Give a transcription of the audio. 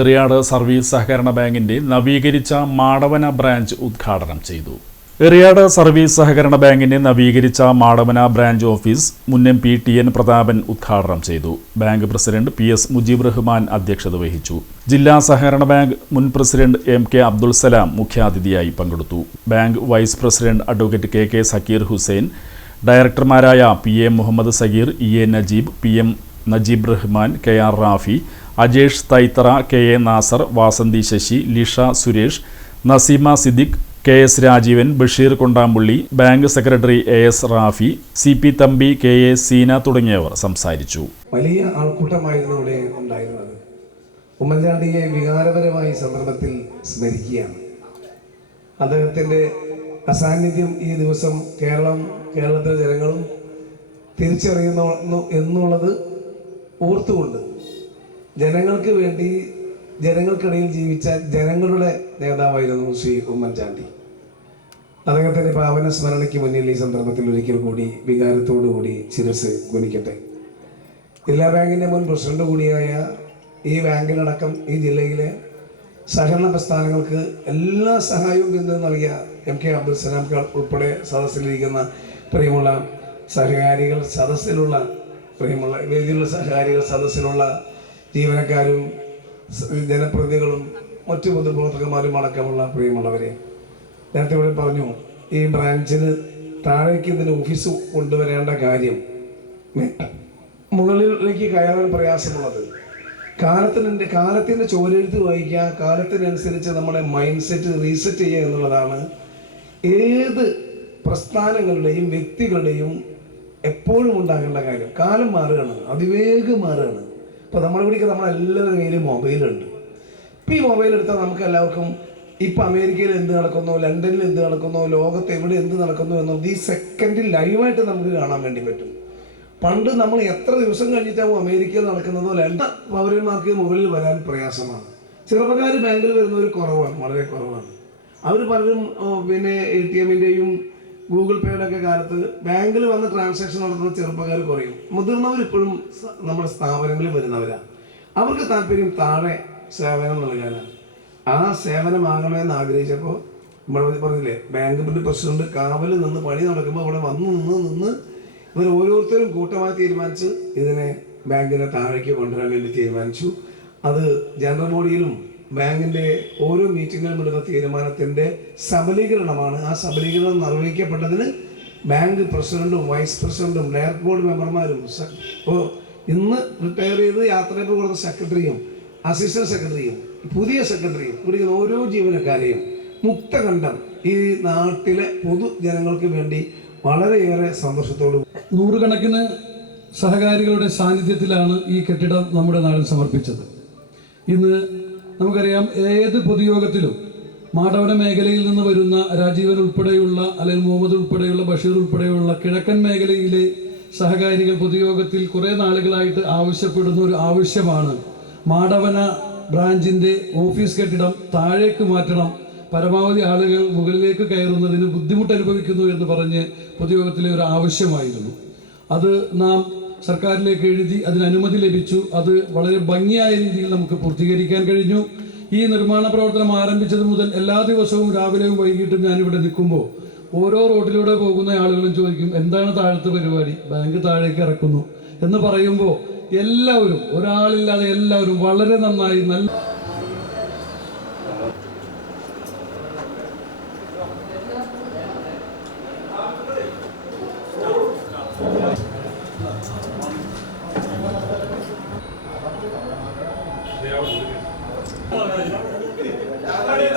Eriyad service സഹകരണ ബാങ്കിന്റെ നവീകരിച്ച മാടവന ബ്രാഞ്ച് ഉദ്ഘാടനം ചെയ്തു. എറിയാട് സർവീസ് സഹകരണ ബാങ്കിന്റെ നവീകരിച്ച മാടവന ബ്രാഞ്ച് ഓഫീസ് മുൻ MP TN പ്രതാപൻ ഉദ്ഘാടനം ചെയ്തു. Bank president PS Mujeeb Rahman അധ്യക്ഷത വഹിച്ചു. ജില്ലാ സഹകരണ ബാങ്ക് മുൻ പ്രസിഡന്റ് MK അബ്ദുൽ സലാം മുഖ്യാതിഥിയായി പങ്കെടുത്തു. Bank vice president advocate KK Zakir Hussain, ഡയറക്ടർമാരായ PA Muhammad Sagheer, EA Najeeb, PM Najeeb Rahman, KR Rafi, Ajesh Thaithara, KA Nasar, Vasanthi Sasi, Lisha Suresh, Naseema Siddique, KS Rajeevan, Basheer Kondampully, bank secretary AS Rafi, CP Thampi, KA Seena തുടങ്ങിയവർ സംസാരിച്ചു. വലിയ ആൾക്കൂട്ടമായിരുന്നു ഇവിടെ ഉണ്ടായിരുന്നത്. ഉമ്മൻചാണ്ടിയെ വികാരപരമായി സന്ദർഭത്തിൽ സ്മരിക്കുകയാണ്. അദ്ദേഹത്തിൻ്റെ അസാന്നിധ്യം ഈ ദിവസം കേരളത്തിലെ ജനങ്ങളും തിരിച്ചറിയുന്നു എന്നുള്ളത് ഓർത്തുകൊണ്ട് ജനങ്ങൾക്ക് വേണ്ടി ജനങ്ങൾക്കിടയിൽ ജീവിച്ച ജനങ്ങളുടെ നേതാവായിരുന്നു ശ്രീ ഉമ്മൻചാണ്ടി. അദ്ദേഹത്തിൻ്റെ പാവന സ്മരണയ്ക്ക് മുന്നിൽ ഈ സന്ദർഭത്തിൽ ഒരിക്കൽ കൂടി വികാരത്തോടുകൂടി ശിരസ് കുനിക്കട്ടെ. ജില്ലാ ബാങ്കിൻ്റെ മുൻ പ്രസിഡന്റ് കൂടിയായ ഈ ബാങ്കിലടക്കം ഈ ജില്ലയിലെ സഹകരണ പ്രസ്ഥാനങ്ങൾക്ക് എല്ലാ സഹായവും പിന്തുണ നൽകിയ MK അബ്ദുൽ സലാം ഉൾപ്പെടെ സദസ്സിലിരിക്കുന്ന പ്രിയമുള്ള സഹകാരികൾ, വേദിയിലുള്ള സഹകാരികൾ, സദസ്സിലുള്ള ജീവനക്കാരും ജനപ്രതിനിധികളും മറ്റു പൊതുപ്രവർത്തകന്മാരും അടക്കമുള്ള പ്രിയമുള്ളവരെ, നേരത്തെ ഇവിടെ പറഞ്ഞു, ഈ ബ്രാഞ്ചിന് താഴേക്ക് ഇതിന് ഓഫീസ് കൊണ്ടുവരേണ്ട കാര്യം മുകളിലേക്ക് കയറാൻ പ്രയാസമുള്ളത്. കാലത്തിൻ്റെ ചോരെഴുത്ത് വായിക്കുക, കാലത്തിനനുസരിച്ച് നമ്മുടെ മൈൻഡ് സെറ്റ് റീസെറ്റ് ചെയ്യുക എന്നുള്ളതാണ് ഏത് പ്രസ്ഥാനങ്ങളുടെയും വ്യക്തികളുടെയും എപ്പോഴും ഉണ്ടാകേണ്ട കാര്യം. കാലം മാറുകയാണ്, അതിവേഗം മാറുകയാണ്. ഇപ്പോൾ നമ്മളെല്ലാവരുടെ കയ്യിലും മൊബൈലുണ്ട്. ഇപ്പോൾ ഈ മൊബൈൽ എടുത്താൽ നമുക്ക് എല്ലാവർക്കും ഇപ്പം അമേരിക്കയിൽ എന്ത് നടക്കുന്നു, ലണ്ടനിൽ എന്ത് നടക്കുന്നു, ലോകത്ത് എവിടെ എന്ത് നടക്കുന്നു എന്നുള്ളത് ഈ സെക്കൻഡിൽ ലൈവായിട്ട് നമുക്ക് കാണാൻ വേണ്ടി പറ്റും. പണ്ട് നമ്മൾ എത്ര ദിവസം കഴിഞ്ഞിട്ടാവും അമേരിക്കയിൽ നടക്കുന്നതോ ലണ്ടൻ പൗരന്മാർക്ക് മുകളിൽ വരാൻ പ്രയാസമാണ്. ചെറുപ്പക്കാർ ബാങ്കിൽ വരുന്നവർ കുറവാണ്, വളരെ കുറവാണ്. അവർ പലരും ATM-ൻ്റെയും ഗൂഗിൾ പേയുടെ ഒക്കെ കാലത്ത് ബാങ്കിൽ വന്ന് ട്രാൻസാക്ഷൻ നടത്തുന്ന ചെറുപ്പക്കാർ കുറയും. മുതിർന്നവർ ഇപ്പോഴും നമ്മുടെ സ്ഥാപനങ്ങളിൽ വരുന്നവരാണ്. അവർക്ക് താല്പര്യം താഴെ സേവനം നൽകാനാണ്. ആ സേവനമാകണമെന്ന് ആഗ്രഹിച്ചപ്പോൾ നമ്മൾ പറഞ്ഞില്ലേ, ബാങ്ക് പ്രസിഡന്റ് കാവൽ നിന്ന് പണി നടക്കുമ്പോൾ അവിടെ നിന്ന് ഇവർ ഓരോരുത്തരും കൂട്ടമായി തീരുമാനിച്ച് ഇതിനെ ബാങ്കിനെ താഴേക്ക് കൊണ്ടുവരാൻ വേണ്ടി തീരുമാനിച്ചു. അത് ജനറൽ ബോഡിയിലും ബാങ്കിൻ്റെ ഓരോ മീറ്റിങ്ങിലും എടുത്ത തീരുമാനത്തിൻ്റെ സബലീകരണമാണ്. ആ സബലീകരണം നിർവഹിക്കപ്പെട്ടതിന് ബാങ്ക് പ്രസിഡന്റും വൈസ് പ്രസിഡന്റും ഡയറക്ടർ ബോർഡ് മെമ്പർമാരും ഇപ്പോൾ ഇന്ന് റിട്ടയർ ചെയ്ത് യാത്രയ്ക്ക് കൊടുത്ത സെക്രട്ടറിയും അസിസ്റ്റന്റ് സെക്രട്ടറിയും പുതിയ സെക്രട്ടറിയും കുടിക്കുന്ന ഓരോ ജീവനക്കാരെയും മുക്തകണ്ഠം ഈ നാട്ടിലെ പൊതുജനങ്ങൾക്ക് വേണ്ടി വളരെയേറെ സന്തോഷത്തോടും നൂറുകണക്കിന് സഹകാരികളുടെ സാന്നിധ്യത്തിലാണ് ഈ കെട്ടിടം നമ്മുടെ നാടിൽ സമർപ്പിച്ചത്. ഇന്ന് നമുക്കറിയാം, ഏത് പൊതുയോഗത്തിലും മാടവന മേഖലയിൽ നിന്ന് വരുന്ന രാജീവൻ ഉൾപ്പെടെയുള്ള, അല്ലെങ്കിൽ മുഹമ്മദ് ഉൾപ്പെടെയുള്ള, ബഷീർ ഉൾപ്പെടെയുള്ള കിഴക്കൻ മേഖലയിലെ സഹകാരികൾ പൊതുയോഗത്തിൽ കുറേ നാളുകളായിട്ട് ആവശ്യപ്പെടുന്ന ഒരു ആവശ്യമാണ് മാടവന ബ്രാഞ്ചിൻ്റെ ഓഫീസ് കെട്ടിടം താഴേക്ക് മാറ്റണം, പരമാവധി ആളുകൾ മുകളിലേക്ക് കയറുന്നതിന് ബുദ്ധിമുട്ട് അനുഭവിക്കുന്നു എന്ന് പറഞ്ഞ് പൊതുയോഗത്തിലെ ഒരു ആവശ്യമായിരുന്നു. അത് നാം സർക്കാരിലേക്ക് എഴുതി, അതിന് അനുമതി ലഭിച്ചു. അത് വളരെ ഭംഗിയായ രീതിയിൽ നമുക്ക് പൂർത്തീകരിക്കാൻ കഴിഞ്ഞു. ഈ നിർമ്മാണ പ്രവർത്തനം ആരംഭിച്ചത് മുതൽ എല്ലാ ദിവസവും രാവിലെയും വൈകിട്ടും ഞാനിവിടെ നിൽക്കുമ്പോൾ ഓരോ റോഡിലൂടെ പോകുന്ന ആളുകളും ചോദിക്കും, എന്താണ് താഴത്തെ പരിപാടി, ബാങ്ക് താഴേക്ക് ഇറക്കുന്നു എന്ന് പറയുമ്പോൾ എല്ലാവരും, ഒരാളില്ലാതെ എല്ലാവരും വളരെ നന്നായി നല്ല Yeah.